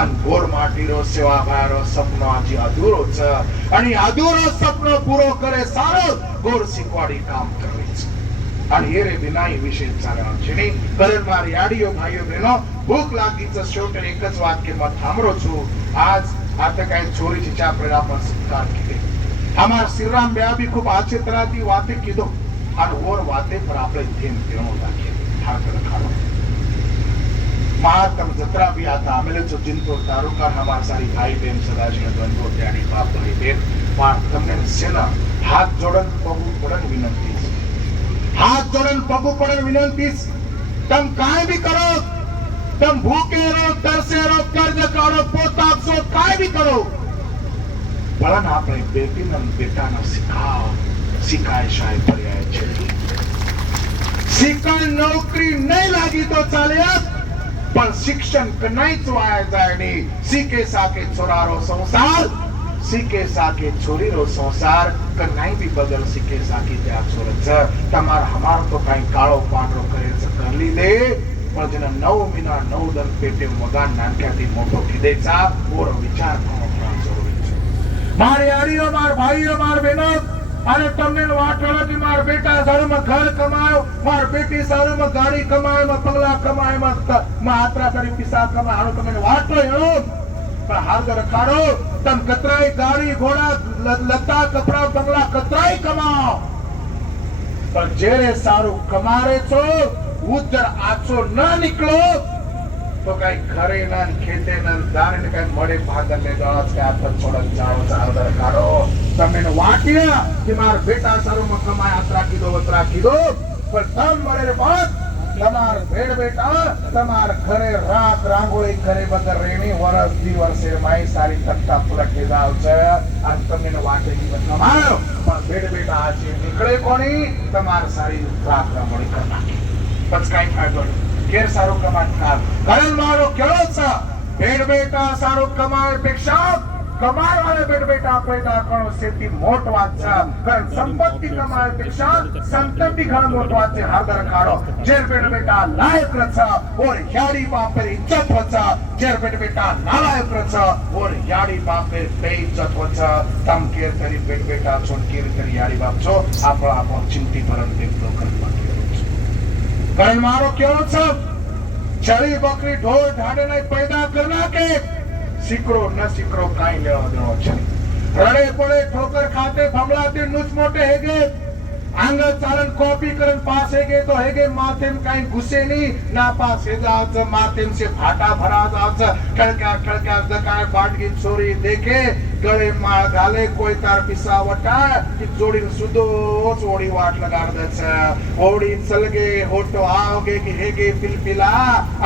आणि गोरमाटीरो सेवाभायरो सपनो आजी अधूरो छ आणि अधूरो सपनो पूरो करे सारो गोर शिकवाडी काम करे आणि हे रे बिनाई विषय चालणार છે ને કરણ માર યાડીઓ ભાઈઓ બહેનો ભૂખ લાગી છે છોટે એક જ વાક્ય માં થામરો છું आज आता काय चोरीची चापरेला आपण स्वीकार केले हमार श्रीराम ब्या भी खूप अच्छे तरह ती बातें कीधो और और बातें पर आपले थेम देणो लागे ठाकर खानो महातम जत्रा भी आता आमेले जो जिनको तारुकार हमार सारी भाई बहन सदाशिव बंधु त्यानी बाप भाई बहन पार तमने सेना हाथ जोड़न पगु पड़न विनंती हाथ जोड़न पगु पड़न विनंती तम काय भी करो तम भूखे रहो तरसे रहो कर्ज काढो पोताप सो काय भी करो पण આપણે બેટીના બેટાના શીખાય શાય पर्याय છે શીખાય નોકરી નહીં લાગી તો ચાલે પણ શિક્ષણ કનાઈ ચવાય જાય નહીં શીખે સાકે છોરારો સંસાર सीखे साके छोरी रो संसार कनाई भी बदल सीखे साकी त्या छोरच तमार हमार तो काही काळो पांढरो करेच करली दे पण जेना 9 महिना 9 दन पेटे मगान नानक्याથી મોટો કીધેचा ઓર વિચાર કરવો જરૂરી છે મારે આડીઓ માર ભાઈઓ માર બહેનો અરે તમને વાટળો કે માર બેટા સારું ઘર કમાયો માર બેટી સારું ગાડી કમાયો માં પગલા કમાયો માં આત્રા કરી પૈસા કમાયો તમે વાટળો હેળો पर हार रखाड़ो तम कतराई गाड़ी घोड़ा लता कपड़ा बंगला कतराई कमाओ पर जेरे सारू कमारे छो उधर आछो न निकलो तो कई घरे न खेते न दाने न कई मड़े भागन ले दौड़त के आप छोड़न जाओ हार रखाड़ो तमे ने वाटिया कि मार बेटा सारू में कमाए यात्रा की दो पर तम मरे बाद तमार भेड़ बेटा तमार घरे रात रांगोळी करे बगर रेणी वरस दी वर्षे माई सारी तट्टा पुलट के जाव छ आणि तमेने वाटे की कमायो पण भेड़ बेटा आजे निकळे कोणी तमार सारी रात रांगोळी करना पछ काय फायदो केर सारो कमात का कारण मारो केळो छ भेड़ बेटा सारो कमाय पेक्षा कमाय वाले भेड़ बेटा पैदा करो सेती मोट वात छ कारण संपत्ति कमाय पेक्षा संपत्ति घण मोट वात छ हादर काढो जेर भेड़ बेटा लायक रछ और याडी बापर इज्जत वछ जेर भेड़ बेटा नालायक रछ और याडी बापर बेइज्जत वछ तम केर तरी भेड़ बेटा छोन केर तरी याडी बाप छो आपला आपण चिंती भरन देखतो करतो कारण मारो केळो छ छळी बकरी ढोर ढाडे नहीं पैदा करना के सीकरो न सीकरो काई लेवा देनो छे रडे पड़े ठोकर खाते फमलाते नुच मोटे हेगे आंग चालन कॉपी करन पास हेगे तो हेगे माथेम काई घुसे नहीं ना पास हे जावच माथेम से फाटा भरा जावच कड़का दकाय बाटगी छोरी देखे गळे माळ घाले कोई तार पिसा वटा की जोड़ी सुदो चोड़ी वाट लगा दे छ ओड़ी चलगे होटो आओगे कि हेगे पिलपिला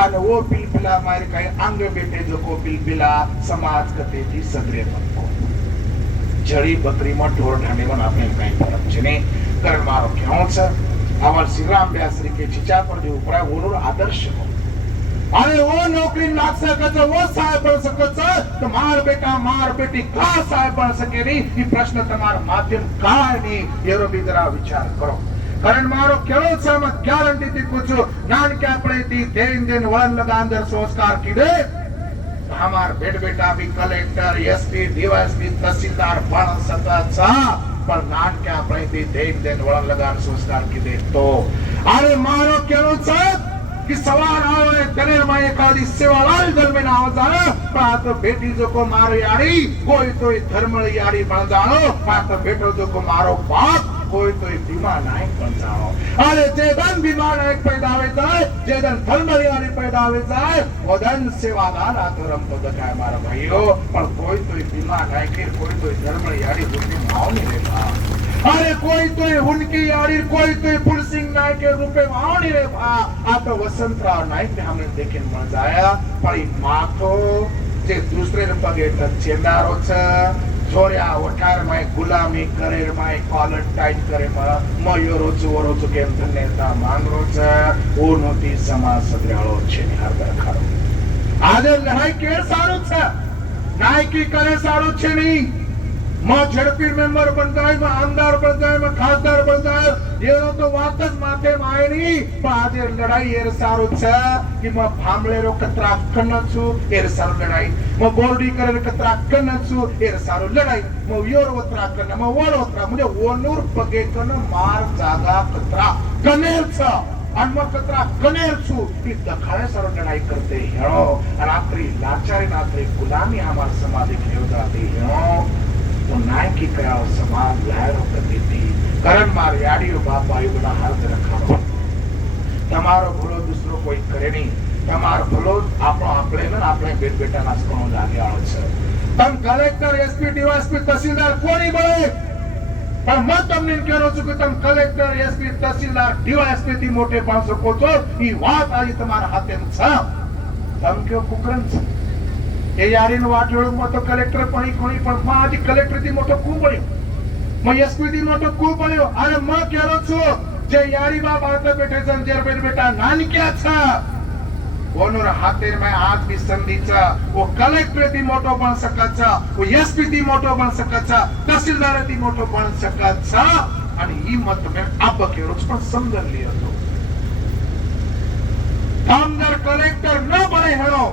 अन वो पिलपिला मारे काई अंग बेटे जो को पिलपिला समाज कते थी सगरे मको जड़ी बकरी में ढोर ढांडे में आपने काई फरक छे ने कारण मारो क्यों छ अमर श्रीराम व्यासरी के चिचा पर जो ऊपर वो आदर्श हो अरे वो नौकरी लाग सकत वो साहेब बन सकत तो मार बेटा मार बेटी का साहेब बन सके नहीं ये प्रश्न तुम्हारा माध्यम का नहीं ये भी जरा विचार करो कारण मारो केवल सहमत गारंटी थी कुछ ज्ञान क्या पड़े थी देन दिन वलन लगा अंदर संस्कार की दे हमार बेट बेटा भी कलेक्टर एसपी डीवायएसपी तहसीलदार पण सकत छ पण नाटक આપણે થી દેખ દેન વળન લગાન સંસ્કાર કીધે તો અરે મારો કેનો છે कि सवार આવે દરેર માં એકાદી સેવાલાલ જન્મે ના આવે પાત બેટી જો કો મારો યારી કોઈ તોય ધર્મળ યારી પણ જાણો પાત બેટો જો કો મારો બાપ કોઈ તોય બીમા નાયક પણ જાણો અરે જેદન બીમા નાયક पैदा આવે જાય જેદન ધર્મળ યારી पैदा આવે જાય ઓદન સેવાલાલ આ ધર્મ તો દકાય મારા ભાઈઓ પણ કોઈ તોય બીમા નાયક કોઈ તોય ધર્મળ યારી ગુની માવ ની રેતા अरे कोई तो उनकी यारी कोई तो पुलसिंग नायक के रूप में आवनी रे भा आ तो वसंतराव नायक ने हमने देखे मजा आया पर माथो जे दूसरे ने पगे चेंदारो छ छोरिया वठार में गुलामी करे में कॉलर टाइट करे में मयोरो चोरो चो केम नेता मांगरो छ ओ नोटी समाज सद्राळो छे ने हरदर खारो आज लड़ाई के सारो छ नायकी करे सारो छे नहीं मां झड़पी मेंबर बन जाए मां आमदार बन जाए मां खासदार बन जाए ये तो वातज माथे माए नहीं पर आज लड़ाई एर सारो छ कि मां फामले रो कतरा कन्न छु एर सारो लड़ाई मां बोर्डी करे कतरा कन्न छु एर सारो लड़ाई मां योर वतरा कन्न मां वोर वतरा मुझे वोनूर पगे कन्न मार जागा कतरा कनेर छ अनमा कतरा कनेर छु कि दखाड़े सारो लड़ाई करते हेरो और आखरी लाचारी नात्री गुलामी हमार समाज के होती हेरो तो नायकी कया समाज लहरों करती थी करण मार याडियो बाप आयु बड़ा हाथ रखा तमारो भलो दूसरो कोई करे नहीं तमार भलो आपनो आपले न आपले बेट बेटा ना सको लागे आलो छे तम कलेक्टर एसपी डीवायएसपी तहसीलदार कोनी बळे पर मैं तमने कहो छु कि तम कलेक्टर एसपी तहसीलदार डीवायएसपी थी मोटे पण सको छो ई વાત आज તમારા હાથે છે તમ કયો કુકરન છે એ યારીનો વાટોળો માં તો કલેક્ટર પણ કોણી પણ માં આજે કલેક્ટર થી મોટો કુ બન્યો માં એસપી થી મોટો કુ બન્યો અરે માં કહેરો છું જે યારી બાપ આતે બેઠે છે જેર બેટા નાન ક્યા છે ઓનોર હાથેર માં હાથ બી સંધી છે वो કલેક્ટર થી મોટો પણ શકત છે वो એસપી થી મોટો પણ શકત છે તહસીલદાર થી મોટો પણ શકત છે અને ઈ મત મે આપ કહેરો છું પણ સમજણ લ્યો તો કામદાર કલેક્ટર ન બને હેરો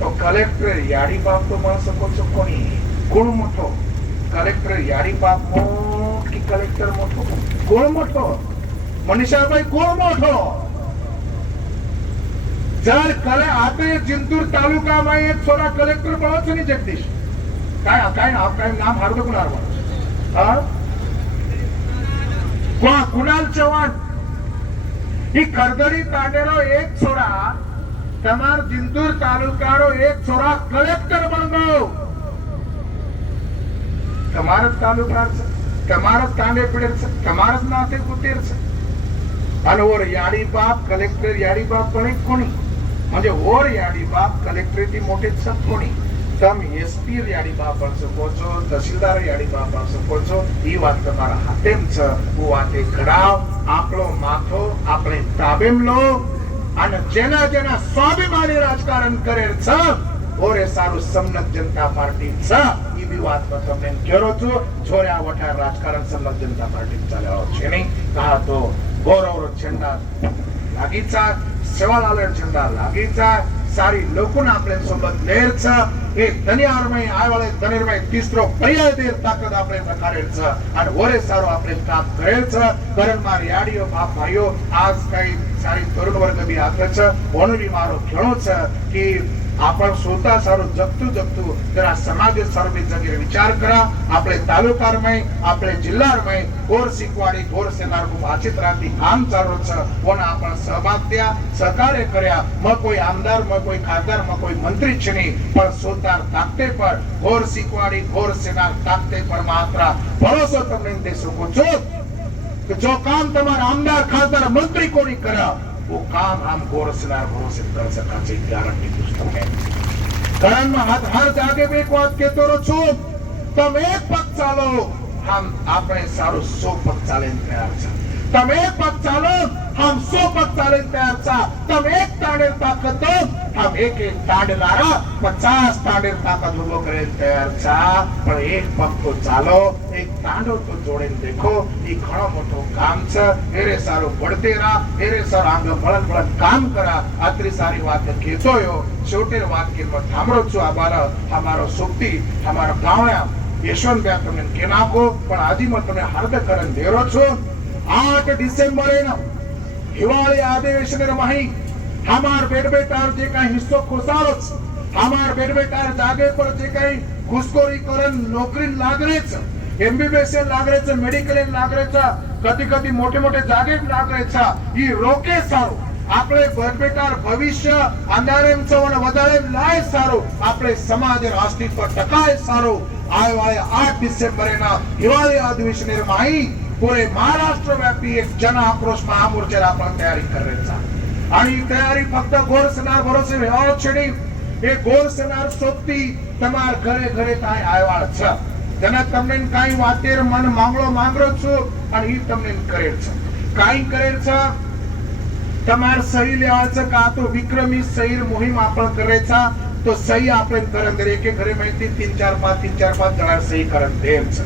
तो कलेक्टर याडी बाप तो बन सको छो कोनी कोण मोठो कलेक्टर याडी बाप मोठ की कलेक्टर मोठो कोण मोठो मनीषा भाई कोण मोठो जर कले आते जिंतूर तालुका में एक छोरा कलेक्टर बनो छे नी जगदीश काय आप काय नाम हारदो कुणाल हां कुणाल चव्हाण ई खरदरी ताडेरो एक छोरा तमार जिंतूर तालुकारो एक छोरा कलेक्टर बन गयो तमारच तालुका तमारच तांडे पिडेर तमारच नाते कुतेर અને ઓર યાડી બાપ કલેક્ટર याडी बाप पण कोणी म्हणजे ओर याडी बाप कलेक्टर થી મોટે છે કોણી તમ એસપી याडी बाप પણ શકો છો તહસીલદાર याडी बाप પણ શકો છો ઈ વાત તમારા હાથેમ છે હું વાતે કરાવ આપણો માથો આપણે તાબેમ લો અને જેના જેના સ્વાભિમાની રાજકારણ કરે છે ઓરે સારું સમનક જનતા પાર્ટી છે ઈ બી વાત પર તમને કહેરો છું જોર્યા વઠા રાજકારણ સમનક જનતા પાર્ટી ચાલ્યો છે નહીં કા તો ગૌરવનો ઝંડા લાગીचा સેવાલાલ ઝંડા લાગીचा सारी लोकोना आपले सोबत लेर छ ए दनियारमय आयवाळे दनेरमय तिसरो पर्याय देर ताकद आपले रखारेल छ आणि ओरे सारो आपले काम करेल छ करण मार याडियो बाप भाइयो आज काही सारी तरुण वर्ग बी आगे छ ओनो बी मारो घेणो छ की आपण स्वतः सारो जगतू जरा समाज सर्वे जगीर विचार करा आपले तालुकारमय आपले जिल्हारमय गोर शिकवाडी गोर सेनार खूप आचित राहती काम चालू छ पण आपण सहभाग द्या सहकार्य कर्या मग कोई आमदार मग कोई खासदार मग कोई मंत्री छे नहीं पण स्वतः ताकते पर गोर शिकवाडी गोर सेनार ताकते पर मात्र भरोसा તમને દે શકો છો કે જો કામ તમારા આમદાર ખાસદાર મંત્રી કોની કરે वो काम हम गोरसनार भरोसे कर सका छे गारंटी पुस्तक है कारण में हर जागे में एक बात कहतो रो छु तुम एक पग चालो हम आपने सारो 100 पग चाले तैयार छ તમે એક પગ ચાલો हम 100 પગ ચાલે તૈયાર છા તમે એક તાંડેર તાકાત દો हम एक एक તાંડલારા 50 તાંડેર તાકાત ઉભો કરે તૈયાર છા પણ એક પગ તો ચાલો એક તાંડો તો જોડીને દેખો ઈ ઘણો મોટો કામ છે એરે સારું પડતેરા એરે સારું આંગ બળન બળન કામ કરા આટલી સારી વાત કહેતોયો છોટેર વાત કે मैं થામરો છું આ બારા हमारो सुक्ति हमारा गावया यशवंत ब्या તમને કે નાખો પણ આજી मैं તમને હર્દ કરન દેરો છું 8 ડિસેમ્બરે ના हिवाळी अधिवेशनेर माही हमार बेडबेटार जे काही हिस्सो खोसाळोच हमार बेडबेटार जागे पर जे काही घुसखोरी करून नोकरी लागरेच एमबीबीएस लागरेच मेडिकल लागरेच कधी कधी मोठे मोठे जागे लागरेच ही रोके सारो આપણે બેડબેટાર ભવિષ્ય અંધારેમचं वन વધારે લાય સારો આપણે સમાજેર अस्तित्व ટકાય સારો આયવાળે 8 ડિસેમ્બરેના हिवाळी अधिवेशनेर माही पूरे महाराष्ट्र व्यापी एक जन आक्रोश महामोर्चाला आपण तयारी करायचा आणि तयारी फक्त गोरसनार भरोसे व्हाव छेडी हे गोरसनार सोबती तमार घरे घरे काय आयवाळ छ जना તમને કાઈ વાતેર મન માંગળો માંગરો છો અને ઈ તમને કરેલ છે કાઈ કરેલ છે તમાર સહી લેવાचं का तो विक्रमी सहीर मोहीम आपण करायचा तो सही आपण करन दे एके घरे माहिती 3-4-5 जण सही करन देच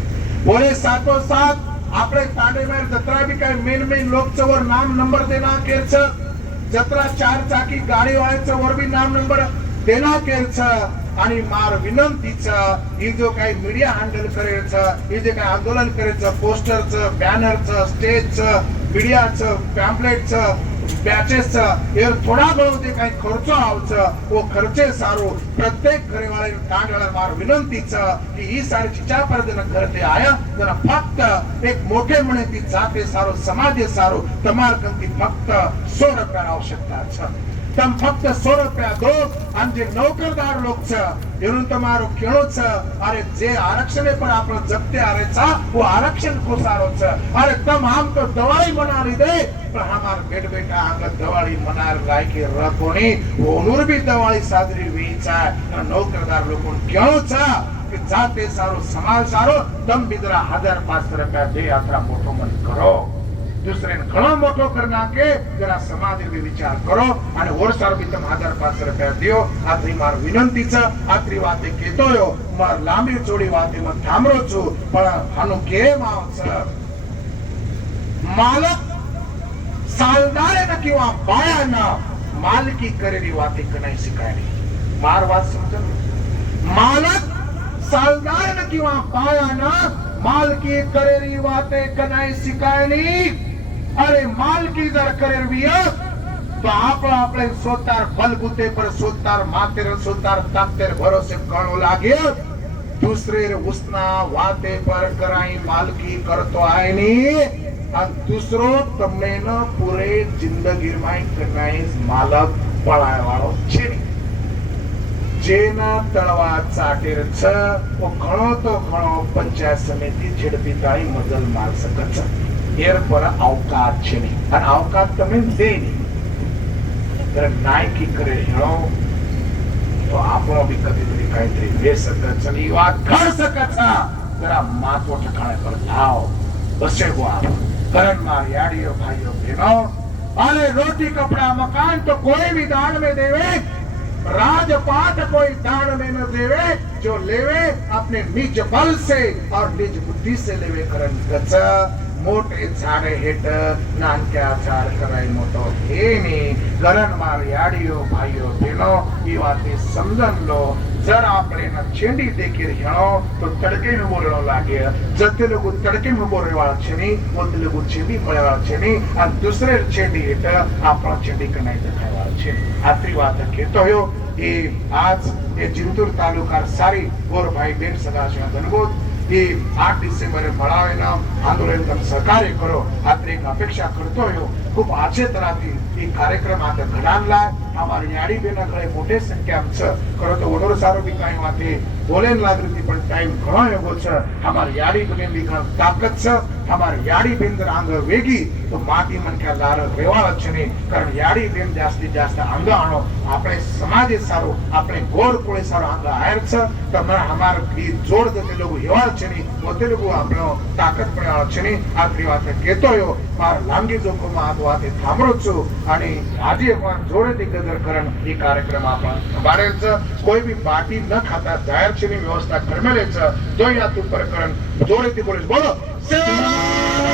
बोले सातो सात આપણે તાંડેમાર જત્રા બી काय मेन लोकचं नाम नंबर देना केरच जत्रा 4 चाकी गाडी वाळाचं वर बी नाम नंबर देना केरच आणि मार विनंतीचं ही जो काही मीडिया हँडल करेचं ही जे काही आंदोलन करेचं पोस्टरचं बॅनरचं स्टेजचं मीडियाचं पॅम्पलेटचं बॅचेसचं हे थोडा घणो जे काही खर्च आवचं वो खर्चे सारो प्रत्येक घरेवाळे तांडळा मार विनंतीचं की ही सारी चिचा परदन करते आया जरा फक्त एक मोठे म्हणे ती जाते सारो समाज सारो तमार कंती फक्त 100 रुपया आवश्यकता छ तम फक्त 100 रुपया दो आणि जे नौकरदार लोक छ एवढून તમારો કેળો छ अरे जे आरक्षण पर आपण जगते आरे छा वो आरक्षण को सारो छ अरे तम हम तो दवाई बनारी दे पर हमार बेट बेटा आंग दवाई मनार लायकी रखोनी ओनूर भी दवाई सादरी वीचा नौकरदार लोकों केळो छ कि जाते सारो समाज सारो तम बिदरा 1500 रुपया दे यात्रा मोठो मन करो दुसरे घणो मोठो करना के जरा समाज बी विचार करो आणि वर्षार बी तम 1500 रुपया दियो आत्री मार विनंतीचं आत्री वाते केतोयो मार लांबी चोडी वाते मग थांबरो छु पण हानो केम आवच मालक सालदारे किंवा बायाना मालकी करेली वाते कनाई शिकायली मार वात समजन मालक सालदारे किंवा बायाना मालकी करेली वाते कनाई शिकायली अरे मालकी जर करेल बिया तो आपण आपले स्वतः बलबुते पर स्वतः मातेर स्वतः ताकतेर भरोसे कळो लागे दुसरे उसना वाते पर कराई मालकी करतो आहे नी आणि दुसरो તમને ન પૂરે જિંદગી માં કનાઈ માલક પળાય વાળો છે જેના તળવા ચાટેર છે ઓ ઘણો તો ઘણો પંચાયત સમિતિ ઝડપી તાઈ મદલ માર શકે છે એર પર અવકાશ છે નહીં અને અવકાશ તમે દે નહીં ત્યારે નાયકી કરે હેળો તો આપણો બી કદી કાંઈ દે શકે છે એ વાત ઘર શકે છે જરા માથો ઠકાણે પર લાવો બસે ગો આપ કરણ માર યાડીઓ ભાઈઓ બહેનો अरे रोटी कपड़ा मकान तो कोई भी दान में देवे राजपाट कोई दान में न देवे जो लेवे अपने निज बल से और निज बुद्धि से लेवे करन कच मोटे झाडे हेट नानक्या झाड कराय मोटो हेनी गरण मार याडियो भाइयो बहनो ई वाते समजन लो जर आपणे न छेंडी देखील हेणो तो तडके में बोलणो लागे जते लोग तडके में बोलणे वाळा छेनी ओते लोग छेंडी पळे वाळा छेनी आणि दुसरे छेंडी हेट आपण छेंडी कनाई देखाय वाळा छे आत्री वात केतो हो ए आज ए जिंतूर तालुका सारी गोर भाई बेन सदाशिव धनगोत ये 8 डिसेंबर મળાવેના આંદોલન તમે સહકાર્ય કરો આત્રે એક અપેક્ષા કરતો हो खूप अच्छे तरह थी ये कार्यक्रम आता घडाणला हमारी याडी बेना गळे मोठे संख्या छ करो तो ओडोर सारो बी काही वाते बोले लाग रही थी पण टाइम घणो एवो छे हमार याड़ी बने दी ताकत छे हमार याड़ी बेन आंग वेगी तो माटी मन के लार रेवाळ छे ने कारण याड़ी बेन जास्त अंग आणो આપણે સમાજે સારો આપણે ગોળ કોળે સારો અંગ આયર છે તમે હમાર ઈ જોડ દે લોકો હેવાળ છે ની પોતે લોકો આપણો તાકાત પણ આળ છે ની આખરી વાત કહેતો યો માર લાંગી જોકોમાં આ વાતે થાંભળો છું અને આજે પણ જોડેથી કદર કરણ ઈ કાર્યક્રમ આપણ સંભાળેલ છે કોઈ બી પાર્ટી ન ખાતા જાહેર છે ની વ્યવસ્થા કરમેલે છે જો યા તું પ્રકરણ જોડેથી બોલે બોલો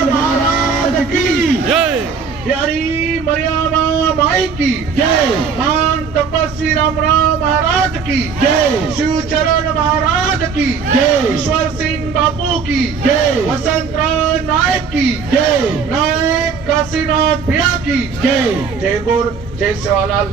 महाराज की जय यारी मरियामा माई की जय मान तपस्वी राम महाराज की जय शिव चरण महाराज की जय ईश्वर सिंह बापू की जय वसंतराव नायक की जय नायक काशीनाथ भैया की जय जय गुरु जय सेवालाल।